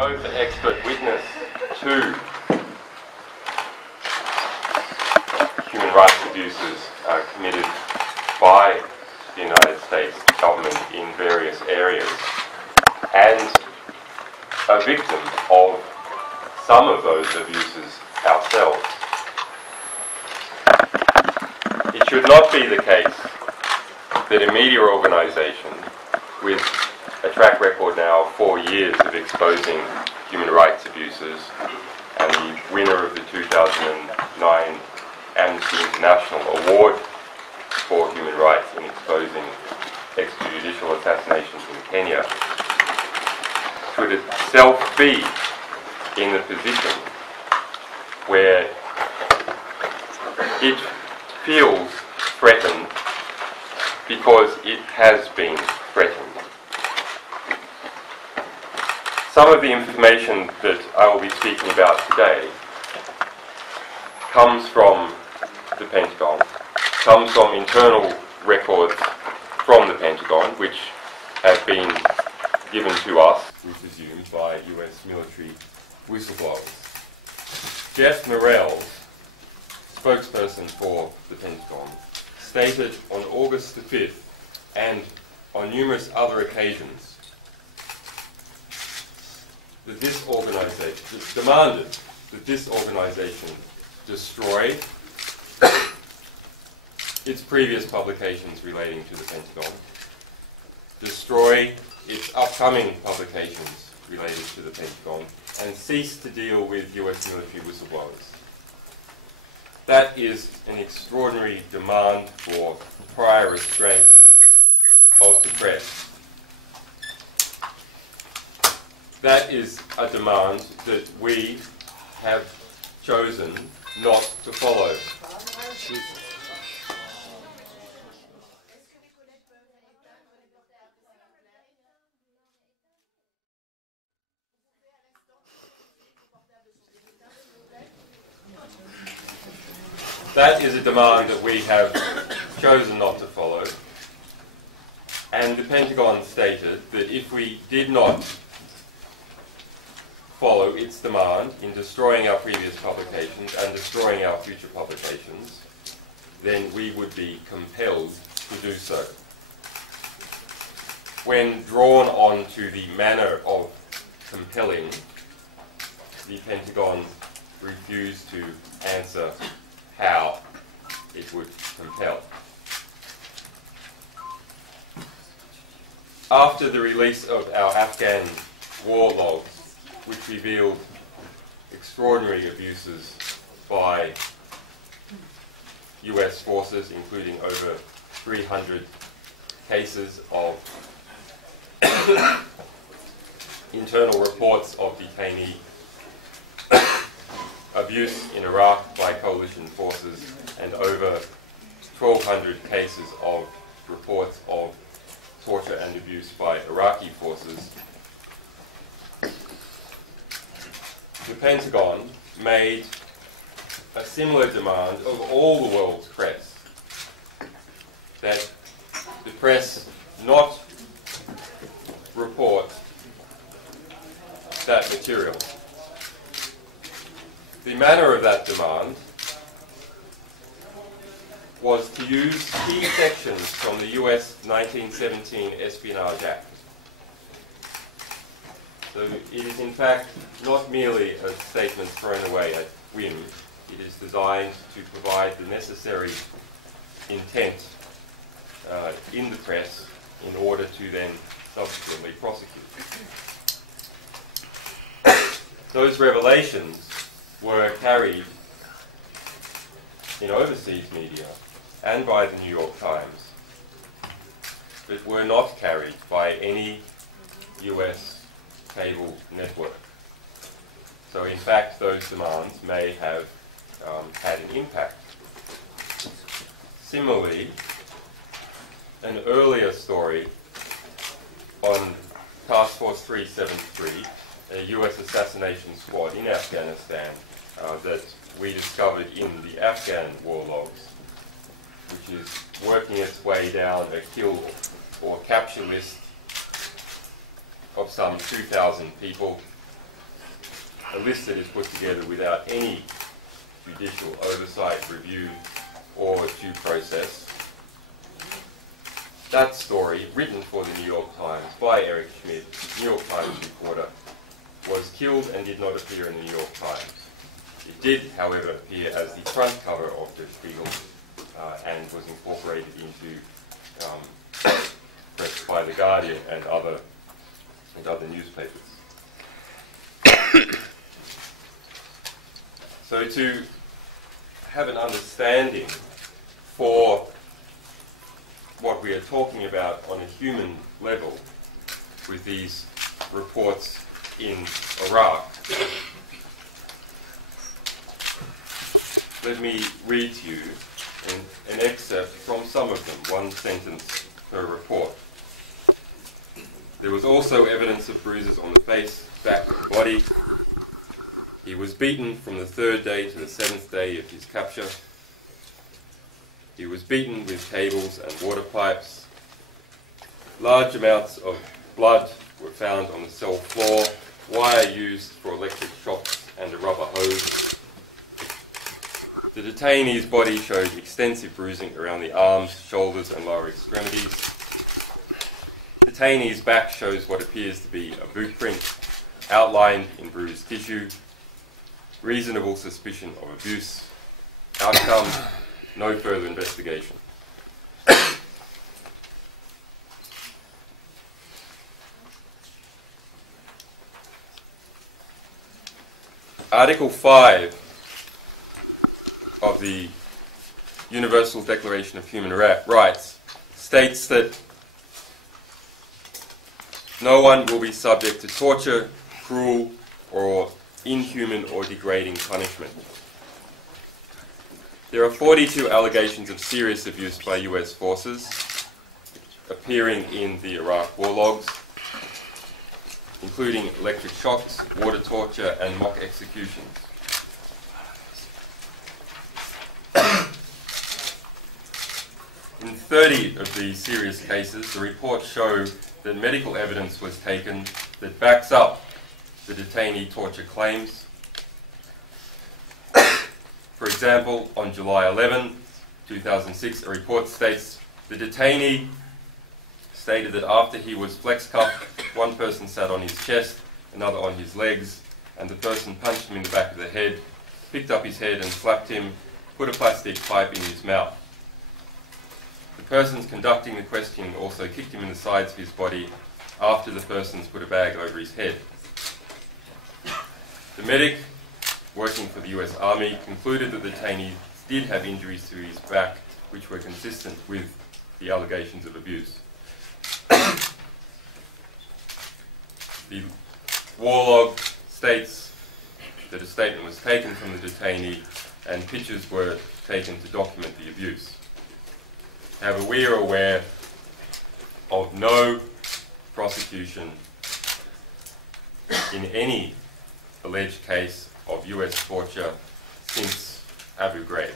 both an expert witness to human rights abuses committed by the United States government in various areas, and a victim of some of those abuses ourselves. It should not be the case that a media organisation with a track record now of 4 years of exposing human rights abuses, and the winner of the 2009 Amnesty International Award for Human Rights in exposing extrajudicial assassinations in Kenya, should itself be in the position where it feels threatened because it has been threatened. Some of the information that I will be speaking about today comes from the Pentagon, comes from internal records from the Pentagon, which have been given to us, we presume, by US military whistleblowers. Jeff Morrell, spokesperson for the Pentagon, stated on August the 5th and on numerous other occasions that this organisation, demanded that this organisation destroy its previous publications relating to the Pentagon, destroy its upcoming publications related to the Pentagon, and cease to deal with US military whistleblowers. That is an extraordinary demand for prior restraint of the press. That is a demand that we have chosen not to follow. That is a demand that we have chosen not to follow. And the Pentagon stated that if we did not follow its demand in destroying our previous publications and destroying our future publications, then we would be compelled to do so. When drawn on to the manner of compelling, the Pentagon refused to answer how it would compel. After the release of our Afghan war logs, which revealed extraordinary abuses by US forces, including over 300 cases of internal reports of detainee abuse in Iraq by coalition forces, and over 1,200 cases of reports of torture and abuse by Iraqi forces, the Pentagon made a similar demand of all the world's press, that the press not report that material. The manner of that demand was to use key sections from the US 1917 Espionage Act. So it is in fact not merely a statement thrown away at whim. It is designed to provide the necessary intent in the press in order to then subsequently prosecute. Those revelations were carried in overseas media and by the New York Times, but were not carried by any US cable network. So in fact, those demands may have had an impact. Similarly, an earlier story on Task Force 373, a US assassination squad in Afghanistan that we discovered in the Afghan war logs, which is working its way down a kill or capture list of some 2,000 people a list that is put together without any judicial oversight, review, or due process. That story, written for the New York Times by Eric Schmidt, New York Times reporter, was killed and did not appear in the New York Times. It did, however, appear as the front cover of Der Spiegel and was incorporated into press by The Guardian and other newspapers. So to have an understanding for what we are talking about on a human level with these reports in Iraq, let me read to you an excerpt from some of them, one sentence per report. There was also evidence of bruises on the face, back, and body. He was beaten from the 3rd day to the 7th day of his capture. He was beaten with cables and water pipes. Large amounts of blood were found on the cell floor, wire used for electric shocks, and a rubber hose. The detainee's body showed extensive bruising around the arms, shoulders, and lower extremities. The detainee's back shows what appears to be a boot print, outlined in bruised tissue. Reasonable suspicion of abuse. Outcome, no further investigation. Article 5 of the Universal Declaration of Human Rights states that no one will be subject to torture, cruel, or inhuman or degrading punishment. There are 42 allegations of serious abuse by US forces appearing in the Iraq war logs, including electric shocks, water torture, and mock executions. In 30 of these serious cases, the reports show that medical evidence was taken that backs up the detainee torture claims. For example, on July 11, 2006, a report states the detainee stated that after he was flex-cuffed, one person sat on his chest, another on his legs, and the person punched him in the back of the head, picked up his head and slapped him, put a plastic pipe in his mouth. The persons conducting the questioning also kicked him in the sides of his body after the persons put a bag over his head. The medic, working for the US Army, concluded that the detainee did have injuries to his back which were consistent with the allegations of abuse. The war log states that a statement was taken from the detainee and pictures were taken to document the abuse. However, we are aware of no prosecution in any alleged case of US torture since Abu Ghraib.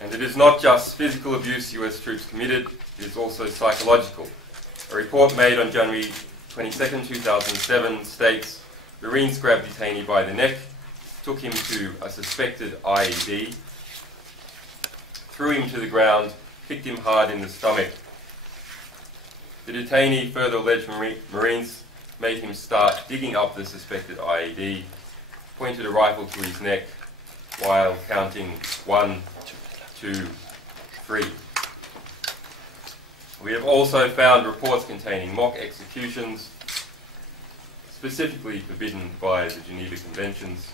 And it is not just physical abuse US troops committed, it is also psychological. A report made on January 22, 2007 states, Marines grabbed detainee by the neck, took him to a suspected IED, threw him to the ground, kicked him hard in the stomach. The detainee further alleged Marines made him start digging up the suspected IED, pointed a rifle to his neck while counting 1, 2, 3. We have also found reports containing mock executions, specifically forbidden by the Geneva Conventions.